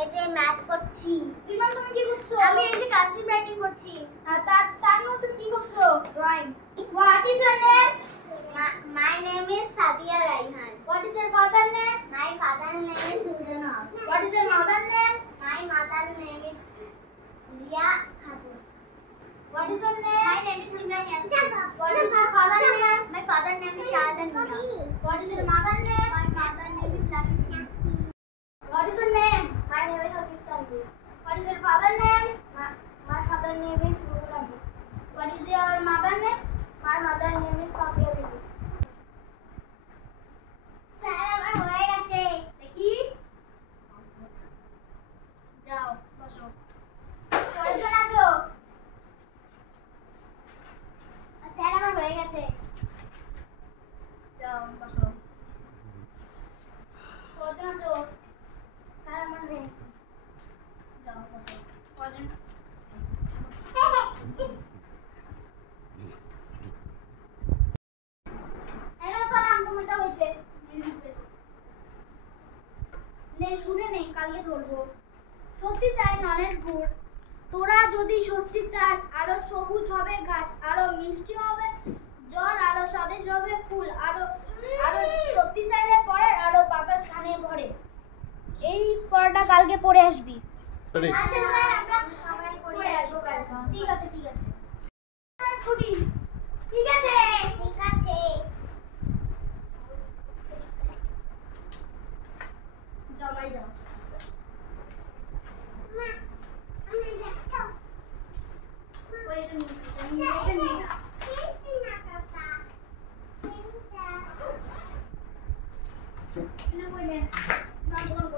এই যে ম্যাথ করছি। সিমান তুমি কি করছো? আমি এই যে কার্সিভ রাইটিং করছি। তানু তুমি কি করছো? Drawing. What is your name? My name is Sadia Raihan. What is your father name? My father name is Sujan Haq. What is your mother name? My mother name is Ria Khatun. What is your name? My name is Simran Yasmin. What is your father name? My father name is Shahjahan Mia. What is your mother name? My mother name is Lucky Mia. What is your name? My name is Hafiz Tanvir. What is your father name? My father name is Nur Abi. What is your mother name? My mother name is Papiya Bibi. Sir আমার হয়ে গেছে। দেখি যাও বসো। কয়জন আসো? Sir আমার হয়ে গেছে। যাও বসো। কয়জন আসো? স্যার আমার হয়ে গেছে। যাও বসো। কয়জন? হ্যালো সালাম, তোমারটা হয়েছে। নে শুনে নেই, কালকে ধরবো। সত্যি চাই ননের গুড়, তোরা যদি সত্যি চাস, আরো সবুজ হবে ঘাস, আরো মিষ্টি হবে জল, আরো স্বদেশ হবে ফুল, আরো আরো সত্যি চাইলে পরে আরো বাতাস কানে ভরে। এই পড়াটা কালকে পড়ে আসবি। আচ্ছা স্যার, আমরা সবাই পড়ে আসবো কালকে। ঠিক আছে ঠিক আছে। ছুটি। ঠিক আছে ঠিক আছে। যাও বাড়ি যাও। মা আমি দেখো। ওই এটা নিয়ে এটা নিয়ে চিন্তা না কাকা। চিন্তা। না বলে না বলো।